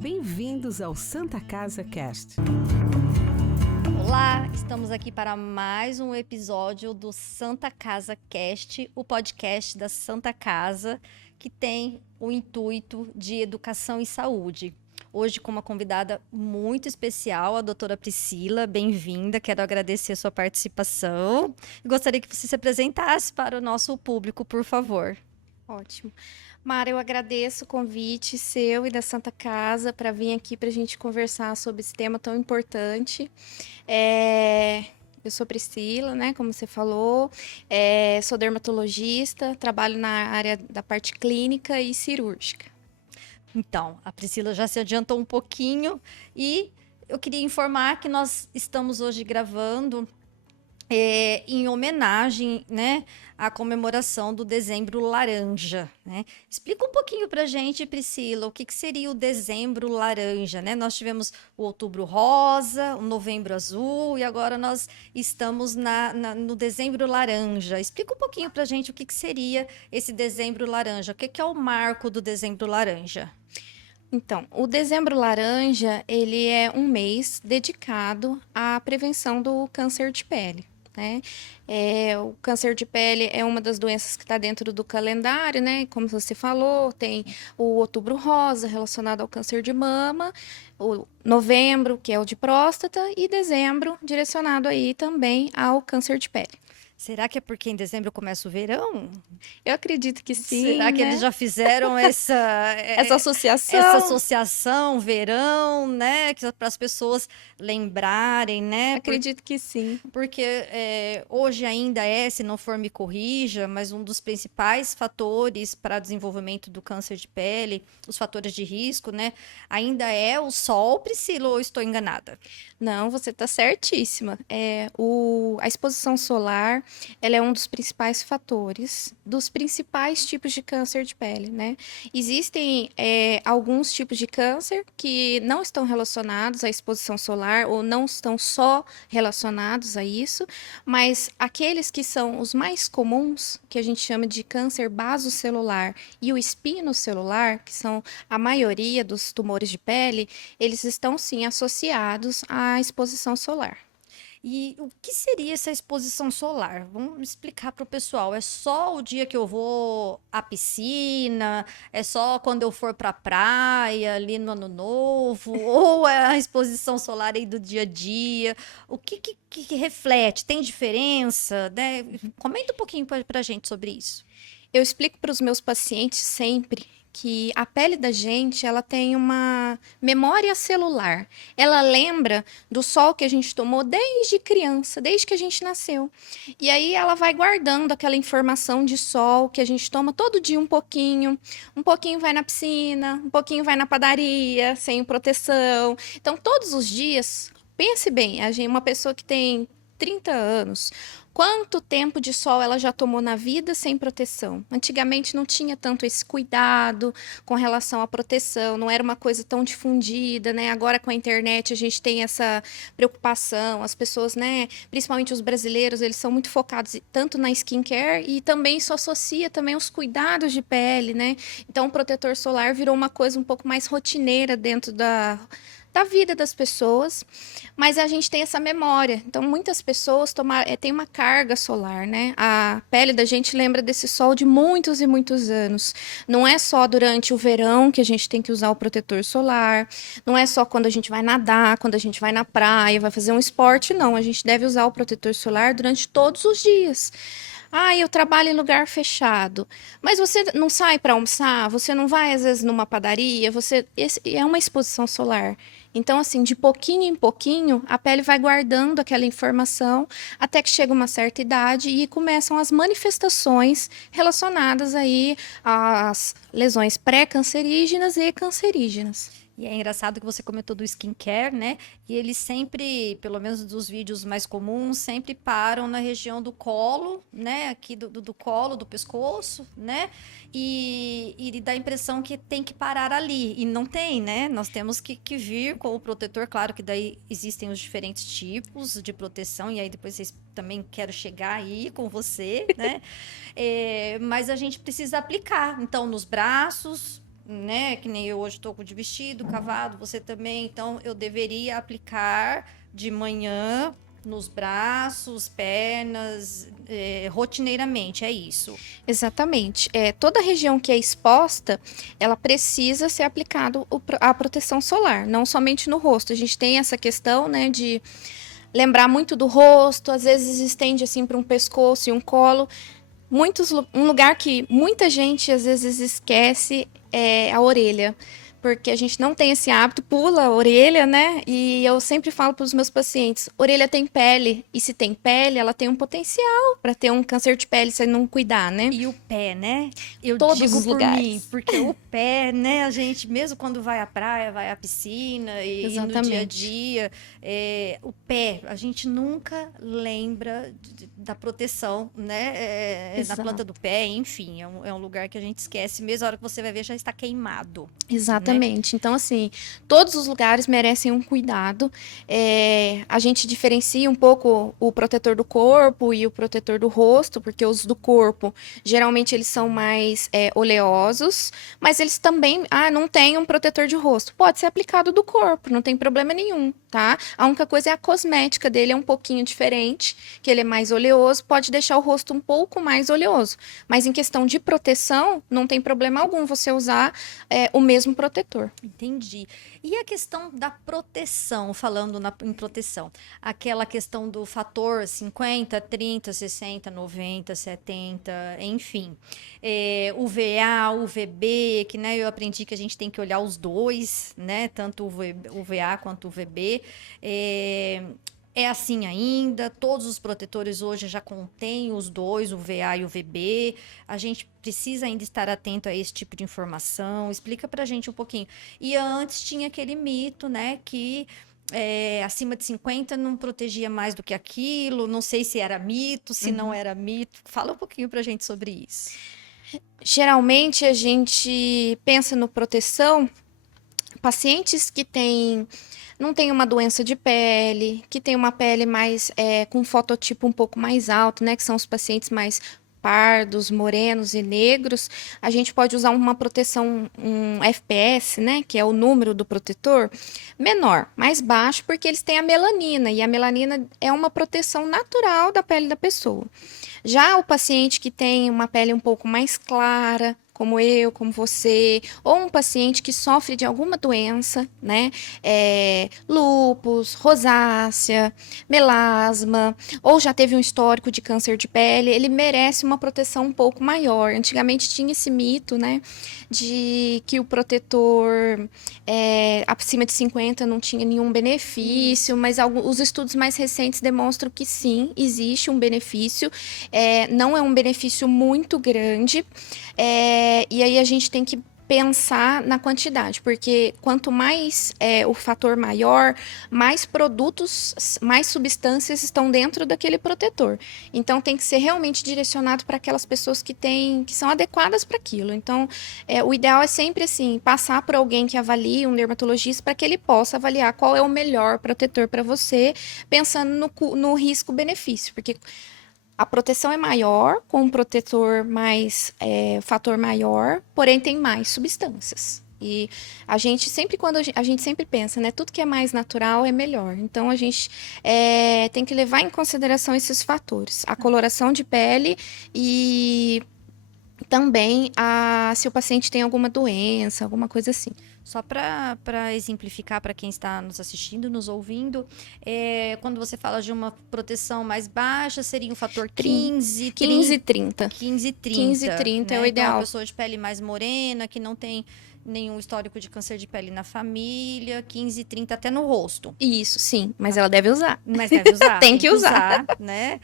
Bem-vindos ao Santa Casa Cast. Olá, estamos aqui para mais um episódio do Santa Casa Cast, o podcast da Santa Casa, que tem o intuito de educação e saúde. Hoje com uma convidada muito especial, a doutora Priscila, bem-vinda, quero agradecer a sua participação. Gostaria que você se apresentasse para o nosso público, por favor. Ótimo. Mara, eu agradeço o convite seu e da Santa Casa para vir aqui para a gente conversar sobre esse tema tão importante. Eu sou Priscila, né, como você falou, sou dermatologista, trabalho na área da parte clínica e cirúrgica. Então, a Priscila já se adiantou um pouquinho e eu queria informar que nós estamos hoje gravando em homenagem, né, à comemoração do Dezembro Laranja, né? Explica um pouquinho pra gente, Priscila, o que seria o Dezembro Laranja, né? Nós tivemos o Outubro Rosa, o Novembro Azul e agora nós estamos no Dezembro Laranja. Explica um pouquinho pra gente o que seria esse Dezembro Laranja, o que é o marco do Dezembro Laranja? Então, o Dezembro Laranja, ele é um mês dedicado à prevenção do câncer de pele. Né? O câncer de pele é uma das doenças que está dentro do calendário, né? Como você falou, tem o Outubro Rosa relacionado ao câncer de mama, o Novembro, que é o de próstata, e Dezembro direcionado aí também ao câncer de pele. Será que é porque em dezembro começa o verão? Eu acredito que sim. Será que né? eles já fizeram essa associação? Essa associação, verão, né? Para as pessoas lembrarem, né? Acredito que sim. Porque hoje ainda se não for me corrija, mas um dos principais fatores para o desenvolvimento do câncer de pele, os fatores de risco, né? Ainda é o sol, Priscila, ou estou enganada? Não, você está certíssima. A exposição solar, ela é um dos principais fatores dos principais tipos de câncer de pele, né? Existem alguns tipos de câncer que não estão relacionados à exposição solar ou não estão só relacionados a isso, mas aqueles que são os mais comuns, que a gente chama de câncer basocelular e o espinocelular, que são a maioria dos tumores de pele, eles estão sim associados à exposição solar. E o que seria essa exposição solar? Vamos explicar para o pessoal. É só o dia que eu vou à piscina? É só quando eu for para a praia, ali no Ano Novo? Ou é a exposição solar aí do dia a dia? O que reflete? Tem diferença? Né? Comenta um pouquinho para a gente sobre isso. Eu explico para os meus pacientes sempre que a pele da gente, ela tem uma memória celular. Ela lembra do sol que a gente tomou desde criança, desde que a gente nasceu. E aí ela vai guardando aquela informação de sol que a gente toma todo dia um pouquinho vai na piscina, um pouquinho vai na padaria, sem proteção. Então, todos os dias, pense bem, uma pessoa que tem 30 anos, quanto tempo de sol ela já tomou na vida sem proteção? Antigamente não tinha tanto esse cuidado com relação à proteção, não era uma coisa tão difundida, né? Agora com a internet a gente tem essa preocupação, as pessoas, né? Principalmente os brasileiros, eles são muito focados tanto na skincare e também isso associa também os cuidados de pele, né? Então o protetor solar virou uma coisa um pouco mais rotineira dentro da vida das pessoas, mas a gente tem essa memória. Então, muitas pessoas têm uma carga solar, né? A pele da gente lembra desse sol de muitos e muitos anos. Não é só durante o verão que a gente tem que usar o protetor solar, não é só quando a gente vai nadar, quando a gente vai na praia, vai fazer um esporte, não. A gente deve usar o protetor solar durante todos os dias. Eu trabalho em lugar fechado. Mas você não sai para almoçar? Você não vai, às vezes, numa padaria? É uma exposição solar. Então, assim, de pouquinho em pouquinho, a pele vai guardando aquela informação até que chega uma certa idade e começam as manifestações relacionadas aí às lesões pré-cancerígenas e cancerígenas. E é engraçado que você comentou do skincare, né? E eles sempre, pelo menos dos vídeos mais comuns, sempre param na região do colo, né? Aqui do colo, do pescoço, né? E dá a impressão que tem que parar ali. E não tem, né? Nós temos que vir com o protetor. Claro que daí existem os diferentes tipos de proteção. E aí depois vocês também quero chegar aí com você, né? Mas a gente precisa aplicar. Então, nos braços, né? Que nem eu hoje estou de vestido, cavado, você também. Então, eu deveria aplicar de manhã nos braços, pernas, rotineiramente, é isso. Exatamente. Toda região que é exposta, ela precisa ser aplicado a proteção solar, não somente no rosto. A gente tem essa questão, né, de lembrar muito do rosto, às vezes estende assim para um pescoço e um colo. Um lugar que muita gente às vezes esquece é a orelha, porque a gente não tem esse hábito, pula a orelha, né? E eu sempre falo para os meus pacientes, orelha tem pele, e se tem pele, ela tem um potencial para ter um câncer de pele se não cuidar, né? E o pé, né? Eu Todos digo os por lugares. mim, porque o pé, né? A gente, mesmo quando vai à praia, vai à piscina e no dia a dia, o pé, a gente nunca lembra da proteção, né? Na planta do pé, enfim, é um lugar que a gente esquece. Mesmo a hora que você vai ver, já está queimado. Exatamente. Né? Então, assim, todos os lugares merecem um cuidado. A gente diferencia um pouco o protetor do corpo e o protetor do rosto, porque os do corpo, geralmente, eles são mais oleosos, mas eles também, não tem um protetor de rosto. Pode ser aplicado do corpo, não tem problema nenhum, tá? A única coisa é a cosmética dele, é um pouquinho diferente, que ele é mais oleoso, pode deixar o rosto um pouco mais oleoso. Mas em questão de proteção, não tem problema algum você usar o mesmo protetor. Entendi. E a questão da proteção, falando em proteção, aquela questão do fator 50, 30, 60, 90, 70, enfim. UVA, UVB, que né, eu aprendi que a gente tem que olhar os dois, né? Tanto o UVA quanto o UVB. É assim ainda, todos os protetores hoje já contêm os dois, o VA e o VB. A gente precisa ainda estar atento a esse tipo de informação. Explica pra gente um pouquinho. E antes tinha aquele mito, né, que acima de 50 não protegia mais do que aquilo. Não sei se era mito, se não era mito. Fala um pouquinho pra gente sobre isso. Geralmente a gente pensa no proteção, pacientes que não tem uma doença de pele, que tem uma pele mais com fototipo um pouco mais alto, né? Que são os pacientes mais pardos, morenos e negros. A gente pode usar uma proteção, um FPS, né? Que é o número do protetor, menor, mais baixo, porque eles têm a melanina. E a melanina é uma proteção natural da pele da pessoa. Já o paciente que tem uma pele um pouco mais clara, como eu, como você, ou um paciente que sofre de alguma doença, né? Lúpus, rosácea, melasma, ou já teve um histórico de câncer de pele, ele merece uma proteção um pouco maior. Antigamente tinha esse mito, né? De que o protetor acima de 50 não tinha nenhum benefício, mas os estudos mais recentes demonstram que sim, existe um benefício. Não é um benefício muito grande, e aí a gente tem que pensar na quantidade, porque quanto mais o fator maior, mais produtos, mais substâncias estão dentro daquele protetor. Então tem que ser realmente direcionado para aquelas pessoas que são adequadas para aquilo. Então o ideal é sempre assim, passar por alguém que avalie, um dermatologista, para que ele possa avaliar qual é o melhor protetor para você, pensando no risco-benefício, porque a proteção é maior, com um protetor mais, fator maior, porém tem mais substâncias. E a gente sempre, a gente sempre pensa, né? Tudo que é mais natural é melhor. Então, a gente tem que levar em consideração esses fatores. A coloração de pele e também se o paciente tem alguma doença, alguma coisa assim. Só para exemplificar para quem está nos assistindo, nos ouvindo, quando você fala de uma proteção mais baixa, seria um fator 15, 15 e 30. 15 e 30. 15 e 30 é o ideal. Então, uma pessoa de pele mais morena, que não tem nenhum histórico de câncer de pele na família, 15 e 30 até no rosto. Isso, sim, mas ela deve usar. Mas deve usar. Tem que usar, né?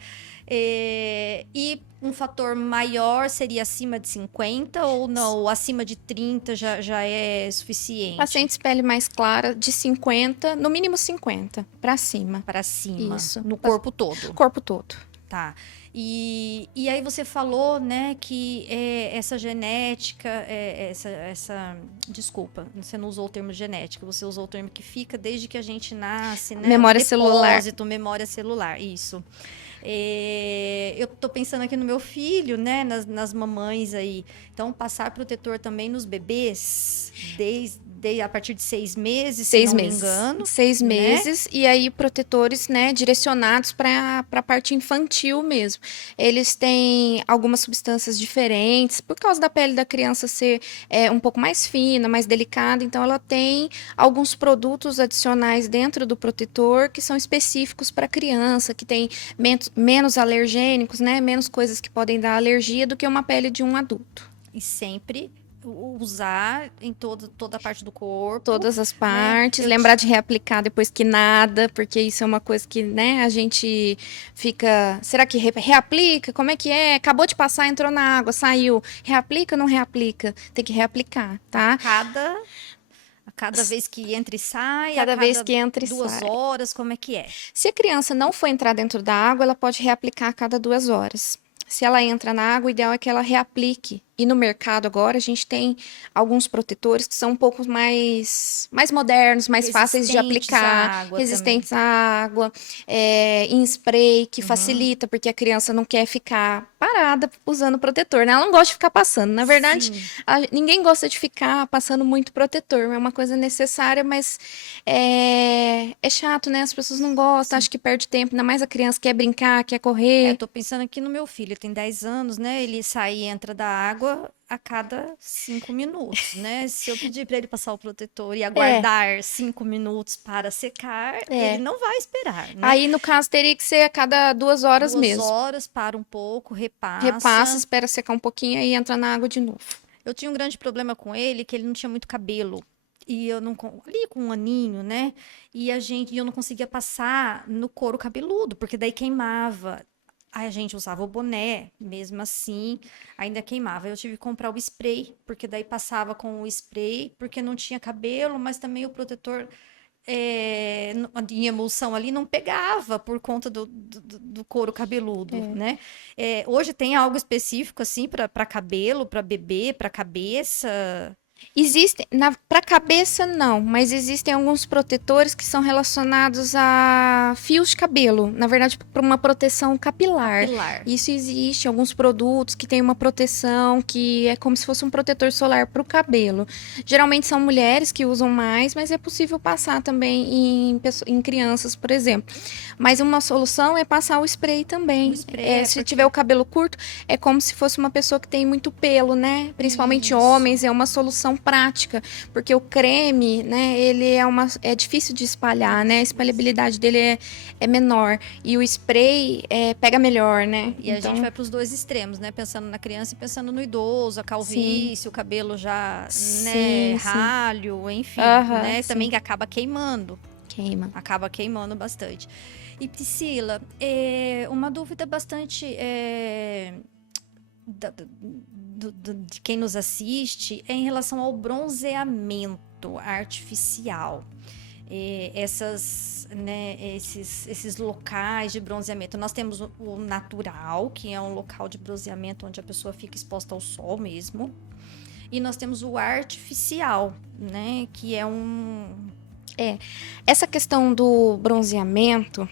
E um fator maior seria acima de 50 ou não? Ou acima de 30 já é suficiente? Pacientes pele mais clara, de 50, no mínimo 50, para cima. Para cima. Isso. No corpo todo. Corpo todo. Tá. E aí você falou, né, que essa genética, desculpa, você não usou o termo genética, você usou o termo que fica desde que a gente nasce, né? Memória celular. Memória celular, isso. Eu tô pensando aqui no meu filho, né? Nas mamães aí. Então, passar protetor também nos bebês, desde a partir de 6 meses, se Seis não me meses. engano, 6 meses, e aí protetores, né, direcionados para a parte infantil mesmo. Eles têm algumas substâncias diferentes, por causa da pele da criança ser um pouco mais fina, mais delicada, então ela tem alguns produtos adicionais dentro do protetor que são específicos para criança, que tem menos alergênicos, né, menos coisas que podem dar alergia do que uma pele de um adulto. E sempre usar em toda a parte do corpo. Todas as né? partes, lembrar de reaplicar depois que nada, porque isso é uma coisa que, né, a gente fica, será que reaplica? Como é que é? Acabou de passar, entrou na água, saiu. Reaplica ou não reaplica? Tem que reaplicar, tá? A cada vez que entra e sai, Cada a vez cada que entra e 2 horas, como é que é? Se a criança não for entrar dentro da água, ela pode reaplicar a cada 2 horas. Se ela entra na água, o ideal é que ela reaplique. E no mercado agora a gente tem alguns protetores que são um pouco mais modernos, mais fáceis de Resistentes à aplicar, água resistentes à água, em spray, que Uhum. facilita, porque a criança não quer ficar parada usando protetor, né? Ela não gosta de ficar passando. Na verdade, Sim. ninguém gosta de ficar passando muito protetor. É uma coisa necessária, mas é chato, né? As pessoas não gostam, acham que perde tempo, ainda mais a criança quer brincar, quer correr. Tô pensando aqui no meu filho, ele tem 10 anos, né? Ele sai e entra da água a cada 5 minutos, né? Se eu pedir para ele passar o protetor e aguardar 5 minutos para secar, ele não vai esperar, né? Aí, no caso, teria que ser a cada 2 horas 2 mesmo. horas, para um pouco, Repassa, espera secar um pouquinho e entra na água de novo. Eu tinha um grande problema com ele, que ele não tinha muito cabelo. E eu não. Ali com um aninho, né? E eu não conseguia passar no couro cabeludo, porque daí queimava. Aí a gente usava o boné, mesmo assim, ainda queimava. Eu tive que comprar o spray, porque daí passava com o spray, porque não tinha cabelo, mas também o protetor em emulsão ali não pegava por conta do couro cabeludo, né? Hoje tem algo específico assim para cabelo, para bebê, para cabeça. Existem, para cabeça não, mas existem alguns protetores que são relacionados a fios de cabelo, na verdade, para uma proteção capilar. Isso existe, alguns produtos que têm uma proteção que é como se fosse um protetor solar para o cabelo. Geralmente são mulheres que usam mais, mas é possível passar também em crianças, por exemplo. Mas uma solução é passar o spray também. Se tiver o cabelo curto, é como se fosse uma pessoa que tem muito pelo, né? Principalmente homens, é uma solução prática, porque o creme, né, ele é difícil de espalhar, né? A espalhabilidade dele é menor e o spray pega melhor, né? E a gente vai para os dois extremos, né? Pensando na criança e pensando no idoso, a calvície, o cabelo já, né, ralho, enfim, né? Também acaba queimando. Acaba queimando bastante. E Priscila, uma dúvida bastante de quem nos assiste é em relação ao bronzeamento artificial. Esses locais de bronzeamento. Nós temos o natural, que é um local de bronzeamento onde a pessoa fica exposta ao sol mesmo. E nós temos o artificial, né? Que é essa questão do bronzeamento,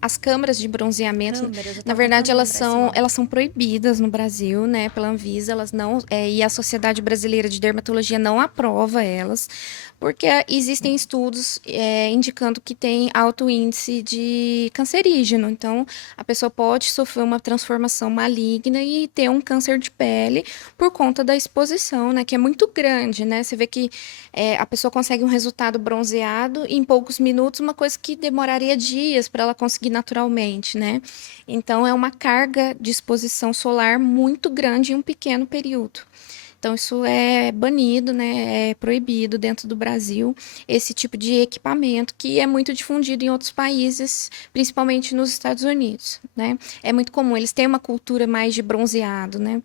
as câmaras de bronzeamento, na verdade, elas são proibidas no Brasil, né, pela Anvisa, elas não, e a Sociedade Brasileira de Dermatologia não aprova elas, porque existem estudos indicando que tem alto índice de cancerígeno. Então, a pessoa pode sofrer uma transformação maligna e ter um câncer de pele por conta da exposição, né, que é muito grande, né? Você vê que a pessoa consegue um resultado bronzeado em poucos minutos, uma coisa que demoraria dias para ela conseguir naturalmente, né? Então, é uma carga de exposição solar muito grande em um pequeno período. Então, isso é banido, né? É proibido dentro do Brasil, esse tipo de equipamento, que é muito difundido em outros países, principalmente nos Estados Unidos, né? É muito comum, eles têm uma cultura mais de bronzeado, né?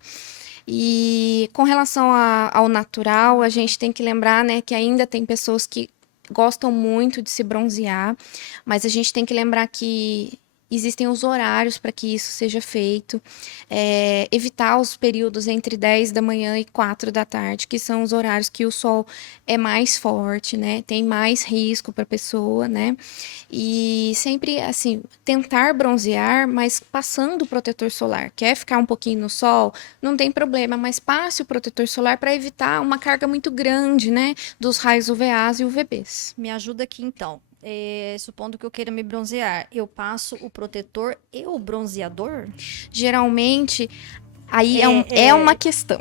E com relação ao natural, a gente tem que lembrar, né, que ainda tem pessoas que gostam muito de se bronzear, mas a gente tem que lembrar que existem os horários para que isso seja feito, evitar os períodos entre 10 da manhã e 4 da tarde, que são os horários que o sol é mais forte, né? Tem mais risco para a pessoa, né? E sempre, assim, tentar bronzear, mas passando o protetor solar. Quer ficar um pouquinho no sol? Não tem problema, mas passe o protetor solar para evitar uma carga muito grande, né? Dos raios UVAs e UVBs. Me ajuda aqui então. Supondo que eu queira me bronzear, eu passo o protetor e o bronzeador? Geralmente, aí é uma questão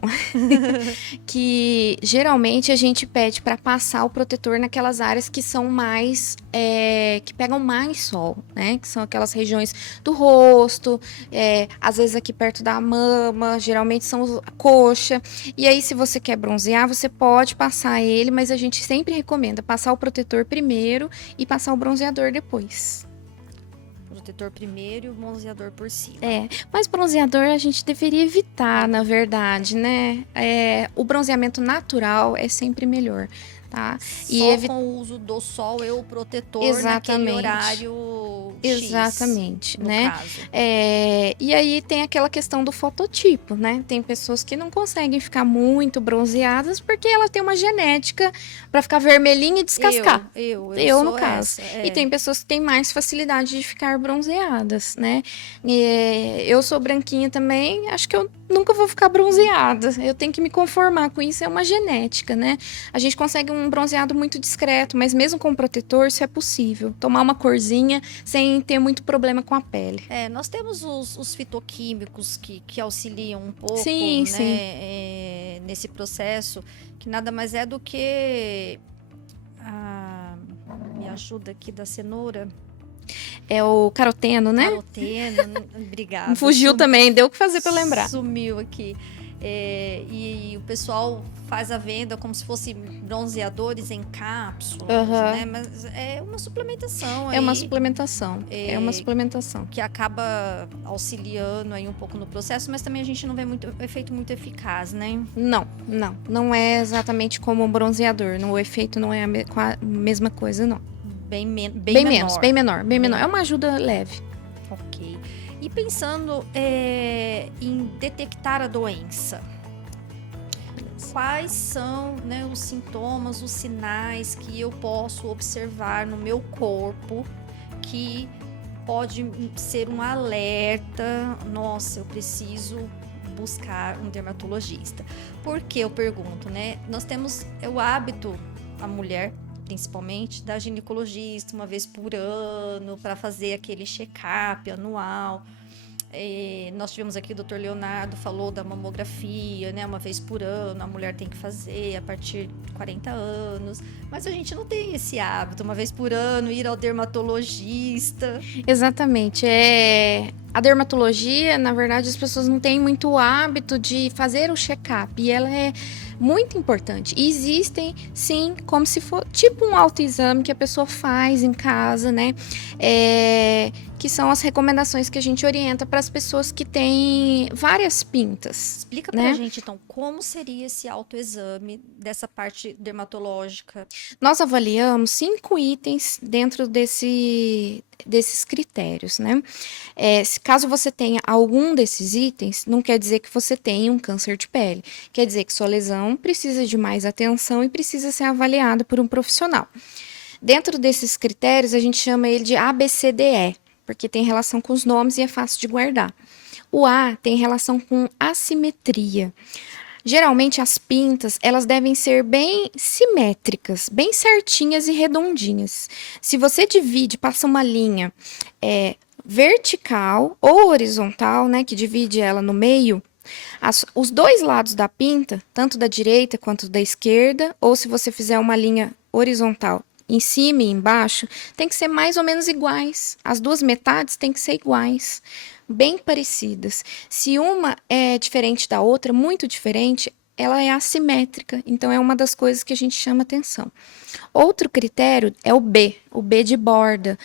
que geralmente a gente pede para passar o protetor naquelas áreas que são mais que pegam mais sol, né? Que são aquelas regiões do rosto, às vezes aqui perto da mama, geralmente são a coxa. E aí, se você quer bronzear, você pode passar ele, mas a gente sempre recomenda passar o protetor primeiro e passar o bronzeador depois. Protetor primeiro e o bronzeador por cima. Mas bronzeador a gente deveria evitar, na verdade, né? O bronzeamento natural é sempre melhor, tá? Só com o uso do sol e o protetor naquele horário X, exatamente, no né? caso. E aí tem aquela questão do fototipo, né? Tem pessoas que não conseguem ficar muito bronzeadas porque ela tem uma genética para ficar vermelhinha e descascar. Eu no caso. E tem pessoas que têm mais facilidade de ficar bronzeadas, né? Eu sou branquinha também, acho que eu nunca vou ficar bronzeada. Eu tenho que me conformar com isso, é uma genética, né? A gente consegue um bronzeado muito discreto, mas mesmo com protetor, isso é possível. Tomar uma corzinha sem ter muito problema com a pele. Nós temos os fitoquímicos que auxiliam um pouco, sim, né, sim. nesse processo, que nada mais é do que me ajuda aqui da cenoura. É o caroteno, né? Caroteno, obrigada. Fugiu também, deu o que fazer para lembrar. Sumiu aqui. E o pessoal faz a venda como se fossem bronzeadores em cápsulas, né? Mas é uma suplementação. É uma suplementação. É uma suplementação. Que acaba auxiliando aí um pouco no processo, mas também a gente não vê efeito muito eficaz, né? Não é exatamente como um bronzeador. O efeito não é a mesma coisa, não. Bem menor. É uma ajuda leve. Ok. E pensando em detectar a doença, quais são, né, os sintomas, os sinais que eu posso observar no meu corpo que pode ser um alerta? Nossa, eu preciso buscar um dermatologista. Por que eu pergunto, né? Nós temos o hábito, a mulher principalmente, da ginecologista uma vez por ano para fazer aquele check-up anual. Nós tivemos aqui o Dr. Leonardo, falou da mamografia, né? Uma vez por ano a mulher tem que fazer a partir de 40 anos, mas a gente não tem esse hábito, uma vez por ano, ir ao dermatologista. Exatamente. A dermatologia, na verdade, as pessoas não têm muito hábito de fazer o check-up, e ela é muito importante. E existem, sim, como se for tipo um autoexame que a pessoa faz em casa, né? Que são as recomendações que a gente orienta para as pessoas que têm várias pintas. Explica pra gente, então, como seria esse autoexame dessa parte dermatológica? Nós avaliamos 5 itens dentro desses critérios, né? Caso você tenha algum desses itens, não quer dizer que você tenha um câncer de pele. Quer dizer que sua lesão precisa de mais atenção e precisa ser avaliada por um profissional. Dentro desses critérios, a gente chama ele de ABCDE, porque tem relação com os nomes e é fácil de guardar. O A tem relação com assimetria. Geralmente as pintas, elas devem ser bem simétricas, bem certinhas e redondinhas. Se você divide, passa uma linha vertical ou horizontal, né, que divide ela no meio, os dois lados da pinta, tanto da direita quanto da esquerda, ou se você fizer uma linha horizontal em cima e embaixo, tem que ser mais ou menos iguais. As duas metades têm que ser iguais, bem parecidas. Se uma é diferente da outra, muito diferente, ela é assimétrica, então é uma das coisas que a gente chama atenção. Outro critério é o B de borda.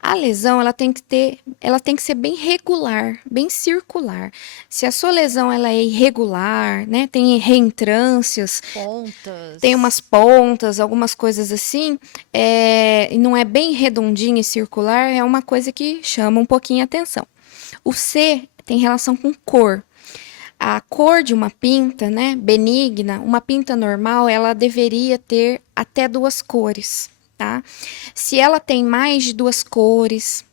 A lesão, ela tem que ser bem regular, bem circular. Se a sua lesão ela é irregular, né, tem reentrâncias, Pontas. tem umas pontas, algumas coisas assim, e não é bem redondinha e circular, é uma coisa que chama um pouquinho a atenção. O C tem relação com cor. A cor de uma pinta, né, benigna, uma pinta normal, ela deveria ter até 2 cores, tá? Se ela tem mais de 2 cores,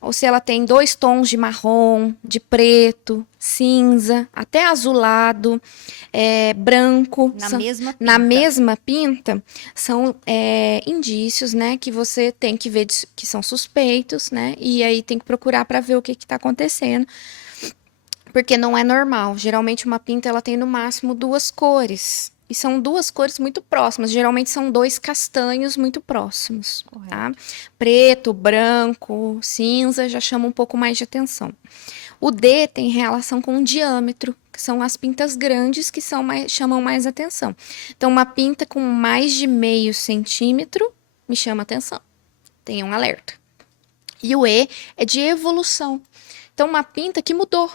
ou se ela tem 2 tons de marrom, de preto, cinza, até azulado, branco, na mesma pinta, são indícios, né, que você tem que ver que são suspeitos, né, e aí tem que procurar para ver o que está acontecendo. Porque não é normal. Geralmente uma pinta ela tem no máximo 2 cores. E são 2 cores muito próximas. Geralmente são 2 castanhos muito próximos. Tá? Preto, branco, cinza já chama um pouco mais de atenção. O D tem relação com o diâmetro, que são as pintas grandes que chamam mais atenção. Então, uma pinta com mais de 0,5 centímetro me chama atenção. Tem um alerta. E o E é de evolução. Então, uma pinta que mudou.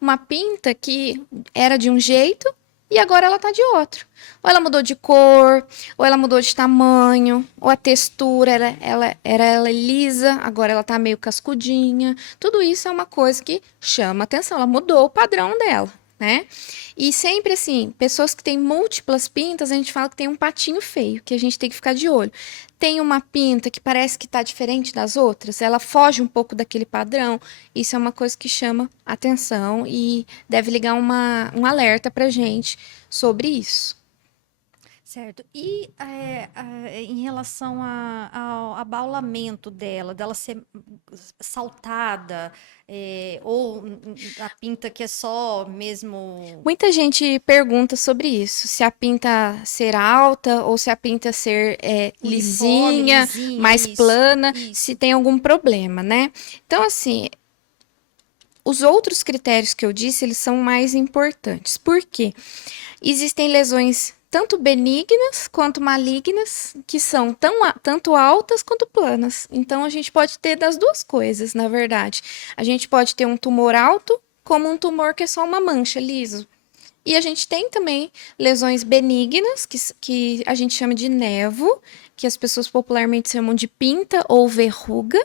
Uma pinta que era de um jeito e agora ela tá de outro. Ou ela mudou de cor, ou ela mudou de tamanho, ou a textura ela é lisa, agora ela tá meio cascudinha. Tudo isso é uma coisa que chama atenção, ela mudou o padrão dela, né? E sempre assim, pessoas que têm múltiplas pintas, a gente fala que tem um patinho feio, que a gente tem que ficar de olho. Tem uma pinta que parece que está diferente das outras, ela foge um pouco daquele padrão, isso é uma coisa que chama atenção e deve ligar um alerta pra gente sobre isso. Certo. E em relação ao abaulamento dela ser saltada, ou a pinta que é só mesmo. Muita gente pergunta sobre isso, se a pinta ser alta ou se a pinta ser lisinha, mais isso, plana, isso. se tem algum problema, né? Então, assim, os outros critérios que eu disse, eles são mais importantes. Por quê? Existem lesões tanto benignas quanto malignas, que são tanto altas quanto planas. Então, a gente pode ter das duas coisas, na verdade. A gente pode ter um tumor alto, como um tumor que é só uma mancha, liso. E a gente tem também lesões benignas, que a gente chama de nevo, que as pessoas popularmente chamam de pinta ou verruga,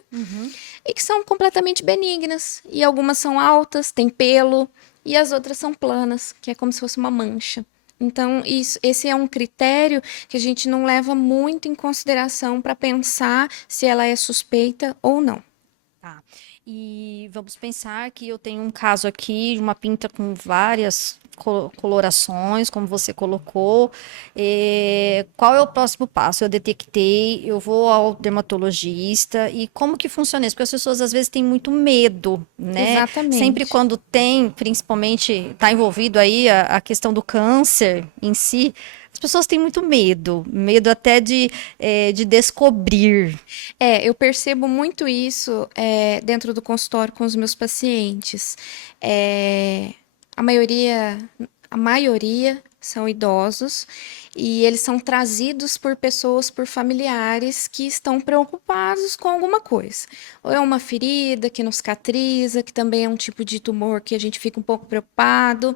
e que são completamente benignas. E algumas são altas, tem pelo, e as outras são planas, que é como se fosse uma mancha. Então, esse é um critério que a gente não leva muito em consideração para pensar se ela é suspeita ou não. Tá. E vamos pensar que eu tenho um caso aqui de uma pinta com várias colorações, como você colocou. Qual é o próximo passo? Eu detectei, eu vou ao dermatologista e como que funciona isso? Porque as pessoas às vezes têm muito medo, né? Exatamente. Sempre quando tem, principalmente, está envolvido aí a questão do câncer em si, as pessoas têm muito medo até de descobrir. Eu percebo muito isso dentro do consultório com os meus pacientes. A maioria são idosos e eles são trazidos por pessoas, por familiares que estão preocupados com alguma coisa. Ou é uma ferida que não cicatriza, que também é um tipo de tumor que a gente fica um pouco preocupado,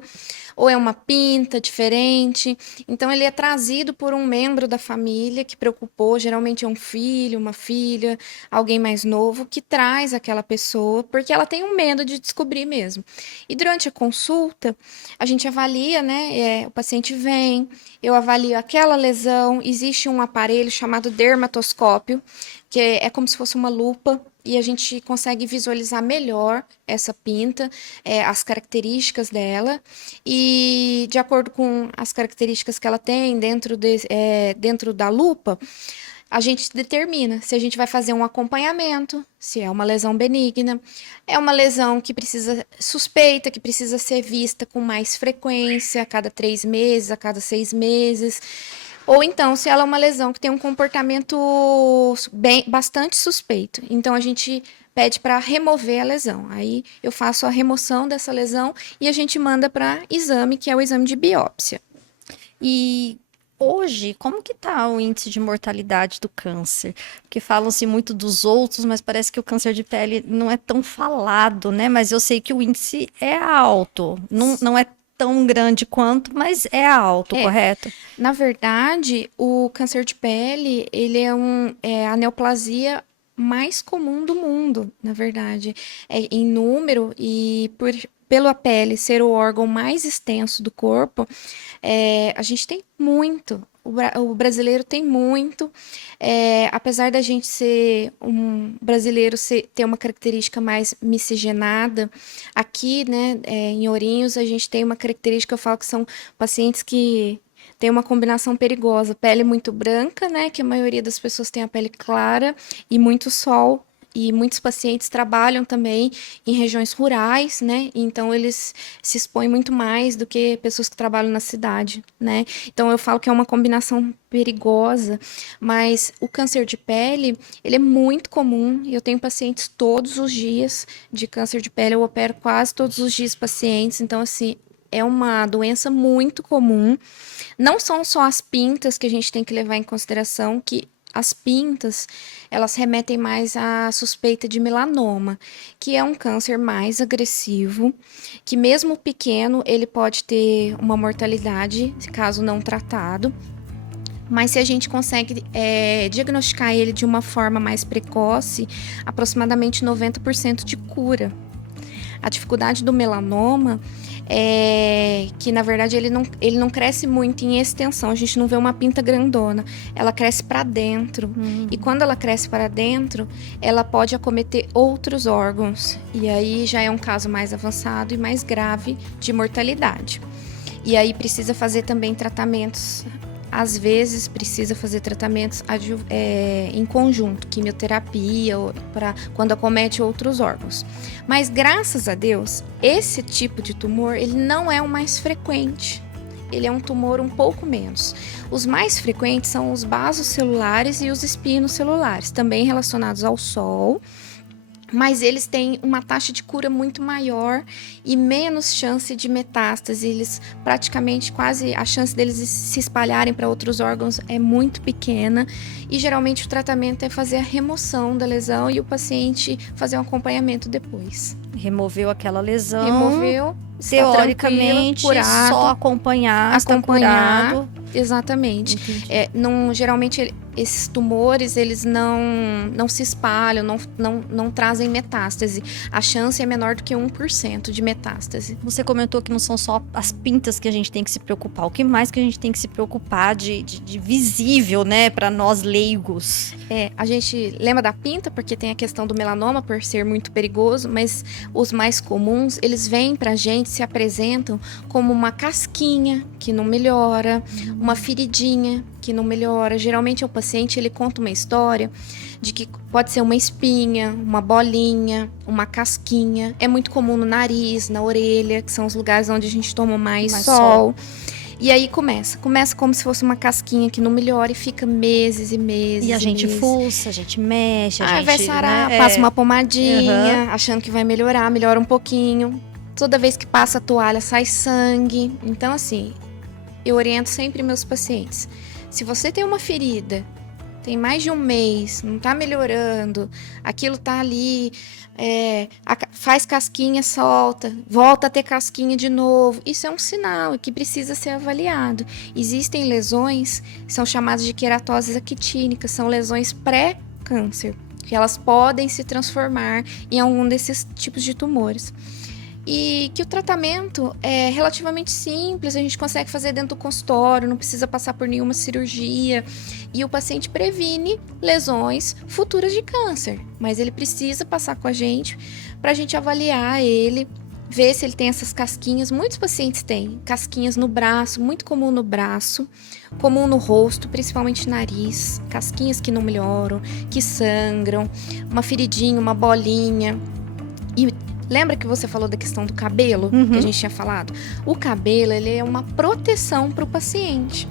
ou é uma pinta diferente. Então, ele é trazido por um membro da família que preocupou, geralmente é um filho, uma filha, alguém mais novo, que traz aquela pessoa, porque ela tem um medo de descobrir mesmo. E durante a consulta, a gente avalia, né? O paciente vem, eu avalio aquela lesão, existe um aparelho chamado dermatoscópio, que é como se fosse uma lupa, e a gente consegue visualizar melhor essa pinta, as características dela, e de acordo com as características que ela tem dentro da lupa, a gente determina se a gente vai fazer um acompanhamento, se é uma lesão benigna, é uma lesão que precisa suspeita, que precisa ser vista com mais frequência, a cada 3 meses, a cada 6 meses, ou então se ela é uma lesão que tem um comportamento bastante suspeito. Então a gente pede para remover a lesão. Aí eu faço a remoção dessa lesão e a gente manda para exame, que é o exame de biópsia. E hoje, como que tá o índice de mortalidade do câncer? Porque falam-se muito dos outros, mas parece que o câncer de pele não é tão falado, né? Mas eu sei que o índice é alto. Não é tão grande quanto, mas é alto, É. correto? Na verdade, o câncer de pele, ele é a neoplasia mais comum do mundo, na verdade. Em número e pela pele ser o órgão mais extenso do corpo, a gente tem muito. O brasileiro tem muito. Apesar da gente ser um brasileiro ter uma característica mais miscigenada, aqui, né, em Ourinhos, a gente tem uma característica, eu falo que são pacientes que têm uma combinação perigosa. Pele muito branca, né, que a maioria das pessoas tem a pele clara, e muito sol. E muitos pacientes trabalham também em regiões rurais, né? Então eles se expõem muito mais do que pessoas que trabalham na cidade, né? Então eu falo que é uma combinação perigosa, mas o câncer de pele, ele é muito comum. Eu tenho pacientes todos os dias de câncer de pele, eu opero quase todos os dias pacientes, então assim, é uma doença muito comum. Não são só as pintas que a gente tem que levar em consideração, que as pintas, elas remetem mais à suspeita de melanoma, que é um câncer mais agressivo, que mesmo pequeno, ele pode ter uma mortalidade, caso não tratado. Mas se a gente consegue diagnosticar ele de uma forma mais precoce, aproximadamente 90% de cura. A dificuldade do melanoma é que, na verdade, ele não cresce muito em extensão. A gente não vê uma pinta grandona. Ela cresce para dentro. E quando ela cresce para dentro, ela pode acometer outros órgãos. E aí já é um caso mais avançado e mais grave de mortalidade. E aí precisa fazer também tratamentos. Às vezes precisa fazer tratamentos em conjunto, quimioterapia, para quando acomete outros órgãos. Mas graças a Deus, esse tipo de tumor ele não é o mais frequente. Ele é um tumor um pouco menos. Os mais frequentes são os basocelulares e os espinocelulares, também relacionados ao sol. Mas eles têm uma taxa de cura muito maior e menos chance de metástase. Eles praticamente a chance deles se espalharem para outros órgãos é muito pequena. E geralmente o tratamento é fazer a remoção da lesão e o paciente fazer um acompanhamento depois. Removeu aquela lesão. Removeu, teoricamente, curado, só acompanhar, está curado. Exatamente. Geralmente esses tumores eles não se espalham, não trazem metástase. A chance é menor do que 1% de metástase. Você comentou que não são só as pintas que a gente tem que se preocupar. O que mais que a gente tem que se preocupar de visível, né, para nós leigos? A gente lembra da pinta porque tem a questão do melanoma por ser muito perigoso, mas os mais comuns, eles vêm pra gente, se apresentam como uma casquinha que não melhora, uma feridinha que não melhora. Geralmente o paciente ele conta uma história de que pode ser uma espinha, uma bolinha, uma casquinha. É muito comum no nariz, na orelha, que são os lugares onde a gente toma mais sol. E aí começa como se fosse uma casquinha que não melhora e fica meses e meses. E a gente fuça, a gente mexe, a gente vai sarar, né? passa uma pomadinha, achando que vai melhorar, melhora um pouquinho. Toda vez que passa a toalha sai sangue. Então assim, eu oriento sempre meus pacientes. Se você tem uma ferida, tem mais de um mês, não tá melhorando, aquilo tá ali, faz casquinha, solta, volta a ter casquinha de novo. Isso é um sinal que precisa ser avaliado. Existem lesões que são chamadas de queratoses actínicas, são lesões pré-câncer, que elas podem se transformar em algum desses tipos de tumores. E que o tratamento é relativamente simples, a gente consegue fazer dentro do consultório, não precisa passar por nenhuma cirurgia. E o paciente previne lesões futuras de câncer, mas ele precisa passar com a gente para a gente avaliar ele, ver se ele tem essas casquinhas. Muitos pacientes têm casquinhas no braço, muito comum no braço, comum no rosto, principalmente nariz, casquinhas que não melhoram, que sangram, uma feridinha, uma bolinha. E lembra que você falou da questão do cabelo, que a gente tinha falado? O cabelo, ele é uma proteção para o paciente.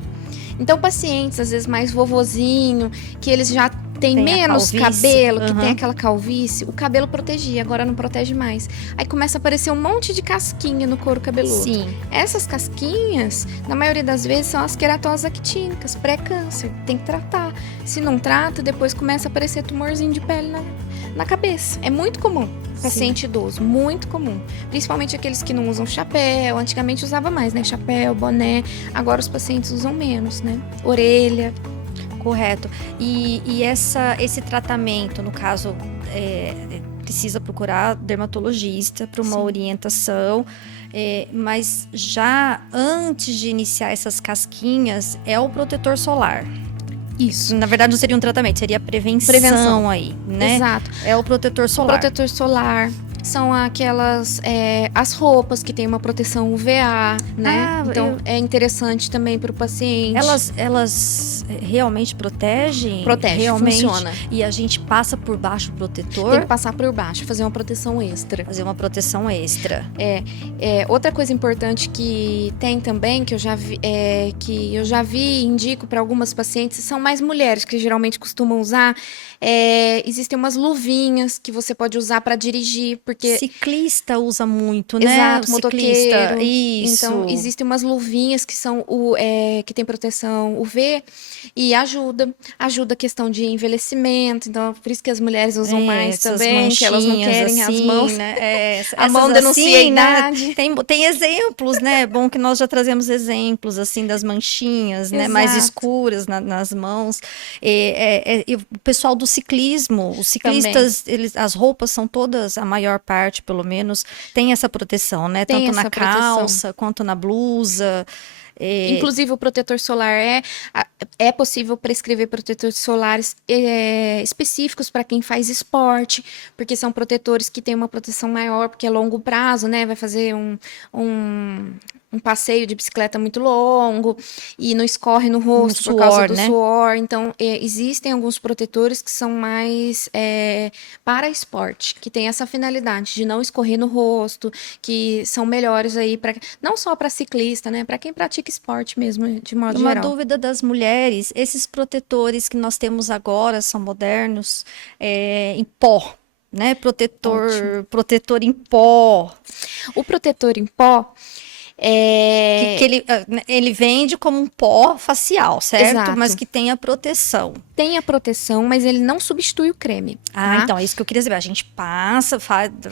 Então, pacientes, às vezes mais vovozinho, que eles já têm Tem a menos calvície. cabelo, que Uhum. tem aquela calvície, o cabelo protegia, agora não protege mais. Aí começa a aparecer um monte de casquinha no couro cabeludo. Sim. Essas casquinhas, na maioria das vezes, são as queratoses actínicas, pré-câncer. Tem que tratar. Se não trata, depois começa a aparecer tumorzinho de pele na cabeça. É muito comum. Paciente idoso, muito comum. Principalmente aqueles que não usam chapéu. Antigamente usava mais, né? Chapéu, boné. Agora os pacientes usam menos, né? Orelha. Correto. E esse tratamento, no caso, precisa procurar dermatologista para uma Sim. orientação. Mas já antes de iniciar essas casquinhas, é o protetor solar. Isso. Na verdade, não seria um tratamento, seria prevenção aí, né? Exato. É o protetor solar. Protetor solar. São aquelas, as roupas que tem uma proteção UVA, né? Ah, Então, é interessante também para o paciente. Elas realmente protegem? Protege, realmente. funciona. E a gente passa por baixo o protetor? Tem que passar por baixo, fazer uma proteção extra. Fazer uma proteção extra. Outra coisa importante que tem também, que eu já vi e indico para algumas pacientes, são mais mulheres que geralmente costumam usar. Existem umas luvinhas que você pode usar para dirigir, porque Ciclista usa muito, né? exato, O motoqueiro. Isso. Então, existem umas luvinhas que são que tem proteção UV e ajuda a questão de envelhecimento. Então, por isso que as mulheres usam mais essas também, que elas não manchinhas querem as assim, mãos. né? A mão Essas denuncia a assim, né? idade. Tem exemplos, né? É bom que nós já trazemos exemplos, assim, das manchinhas, né? Mais Exato. escuras nas mãos. E o pessoal do ciclismo, os ciclistas, as roupas são todas, a maior parte, pelo menos, tem essa proteção, né? Tem Tanto na essa proteção. calça, quanto na blusa. Inclusive, o protetor solar é possível prescrever protetores solares específicos para quem faz esporte, porque são protetores que têm uma proteção maior, porque é longo prazo, né? Vai fazer um passeio de bicicleta muito longo e não escorre no rosto por causa do suor. Então, existem alguns protetores que são mais para esporte, que tem essa finalidade de não escorrer no rosto, que são melhores aí não só para ciclista, né? Para quem pratica esporte mesmo, de modo Uma geral. dúvida das mulheres, esses protetores que nós temos agora são modernos, em pó, né? Protetor em pó. O protetor em pó Ele vende como um pó facial, certo? Exato. Mas que tem a proteção. Tem a proteção, mas ele não substitui o creme. Ah, tá? então, é isso que eu queria saber. A gente passa,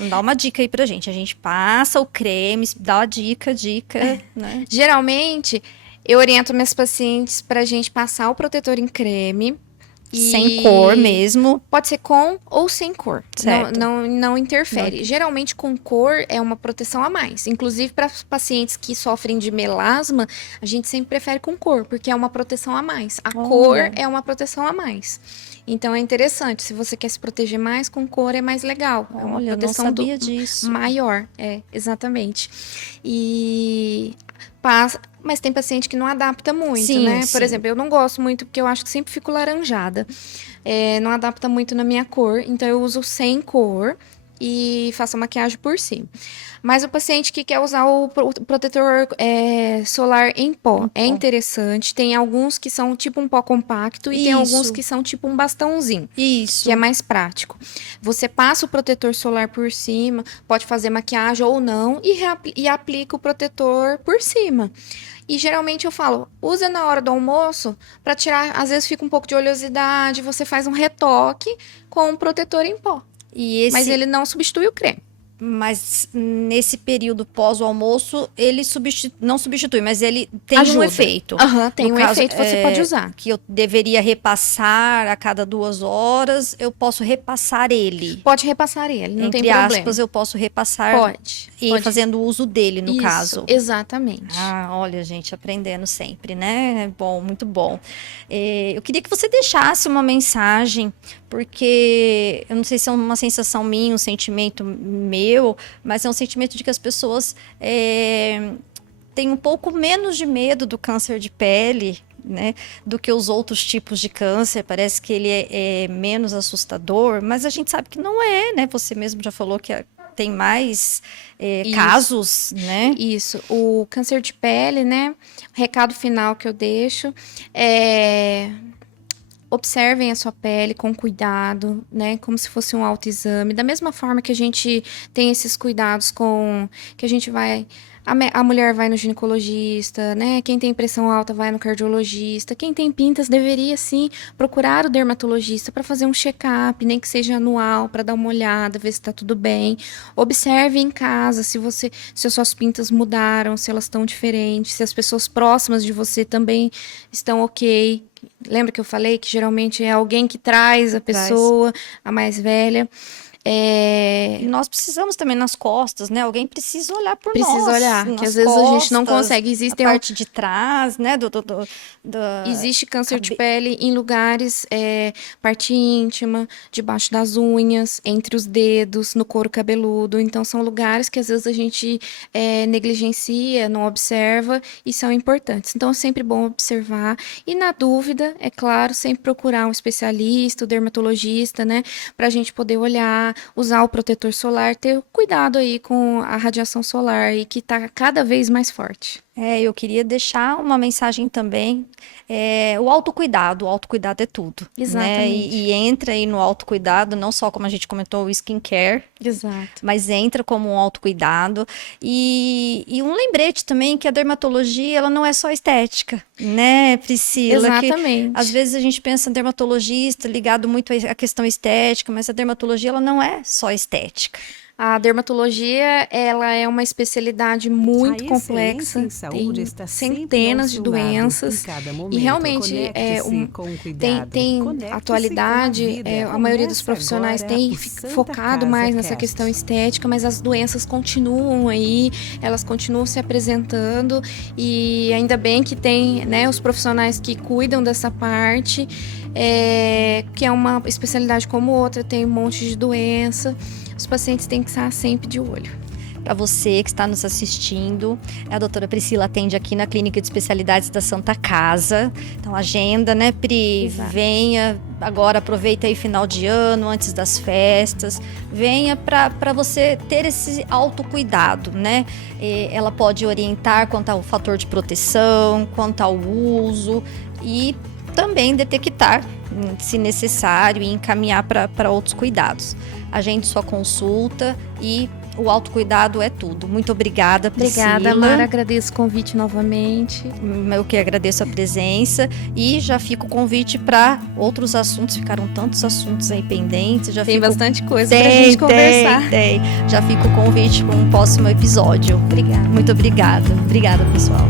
dá uma dica aí pra gente. A gente passa o creme, dá uma dica, né? Geralmente, eu oriento minhas pacientes pra gente passar o protetor em creme. Sem cor mesmo. Pode ser com ou sem cor. Certo. Não interfere. Geralmente, com cor é uma proteção a mais. Inclusive, para pacientes que sofrem de melasma, a gente sempre prefere com cor, porque é uma proteção a mais. A cor é uma proteção a mais. Então, é interessante. Se você quer se proteger mais, com cor é mais legal. É uma proteção eu não sabia disso. maior. exatamente. E mas tem paciente que não adapta muito, Sim, né? sim. Por exemplo, eu não gosto muito porque eu acho que sempre fico laranjada. Não adapta muito na minha cor, então eu uso sem cor e faço a maquiagem por cima. Mas o paciente que quer usar o protetor solar em pó é interessante. Tem alguns que são tipo um pó compacto e tem alguns que são tipo um bastãozinho. Isso. Que é mais prático. Você passa o protetor solar por cima, pode fazer maquiagem ou não e aplica o protetor por cima. E geralmente eu falo, usa na hora do almoço para tirar, às vezes fica um pouco de oleosidade, você faz um retoque com um protetor em pó. Mas ele não substitui o creme. Mas nesse período pós o almoço, ele não substitui, mas ele tem Ajuda. um efeito. Tem efeito, você pode usar. Que eu deveria repassar a cada 2 horas, eu posso repassar ele. Pode repassar ele, não tem Entre problema. aspas, eu posso repassar Pode. fazendo uso dele, no caso. Exatamente. Ah, olha, gente, aprendendo sempre, né? Bom, muito bom. Eu queria que você deixasse uma mensagem, porque eu não sei se é uma sensação minha, um sentimento meu, mas é um sentimento de que as pessoas têm um pouco menos de medo do câncer de pele, né, do que os outros tipos de câncer. Parece que ele é menos assustador, mas a gente sabe que não é, né? Você mesmo já falou que tem mais Isso. casos, né? Isso, o câncer de pele, né? O recado final que eu deixo é: observem a sua pele com cuidado, né? Como se fosse um autoexame. Da mesma forma que a gente tem esses cuidados que a gente vai... A mulher vai no ginecologista, né? Quem tem pressão alta vai no cardiologista. Quem tem pintas deveria, sim, procurar o dermatologista para fazer um check-up, nem que seja anual, para dar uma olhada, ver se está tudo bem. Observe em casa se as suas pintas mudaram, se elas estão diferentes, se as pessoas próximas de você também estão ok. Lembra que eu falei que geralmente é alguém que traz a pessoa, a mais velha. E nós precisamos também nas costas, né? Alguém precisa olhar por nós. Precisa olhar, que às vezes a gente não consegue. Existem a parte de trás, né? Existe câncer de pele em lugares, parte íntima, debaixo das unhas, entre os dedos, no couro cabeludo. Então, são lugares que às vezes a gente negligencia, não observa e são importantes. Então, é sempre bom observar. E na dúvida, é claro, sempre procurar um especialista, o dermatologista, né? Para a gente poder olhar, usar o protetor solar, ter cuidado aí com a radiação solar e que está cada vez mais forte. Eu queria deixar uma mensagem também, o autocuidado é tudo. Exatamente. Né? E entra aí no autocuidado, não só como a gente comentou, o skincare. Exato. Mas entra como um autocuidado. E um lembrete também que a dermatologia, ela não é só estética, né, Priscila? Exatamente. Que, às vezes a gente pensa em dermatologista ligado muito à questão estética, mas a dermatologia, ela não é só estética. A dermatologia, ela é uma especialidade muito complexa, tem centenas de doenças e realmente tem atualidade, a maioria dos profissionais tem focado mais nessa questão estética, mas as doenças continuam aí, elas continuam se apresentando e ainda bem que tem, né, os profissionais que cuidam dessa parte, que é uma especialidade como outra, tem um monte de doença. Os pacientes têm que estar sempre de olho. Para você que está nos assistindo, a doutora Priscila atende aqui na Clínica de Especialidades da Santa Casa. Então, agenda, né, Pri? Exato. Venha, agora aproveita aí final de ano, antes das festas. Venha para você ter esse autocuidado, né? Ela pode orientar quanto ao fator de proteção, quanto ao uso e também detectar, se necessário, e encaminhar para outros cuidados. Agende sua consulta e o autocuidado é tudo. Muito obrigada, Priscila. Obrigada, Mara. Agradeço o convite novamente. Eu que agradeço a presença e já fica o convite para outros assuntos. Ficaram tantos assuntos aí pendentes. Tem bastante coisa para a gente conversar. Já fica o convite para um próximo episódio. Obrigada. Muito obrigada. Obrigada, pessoal.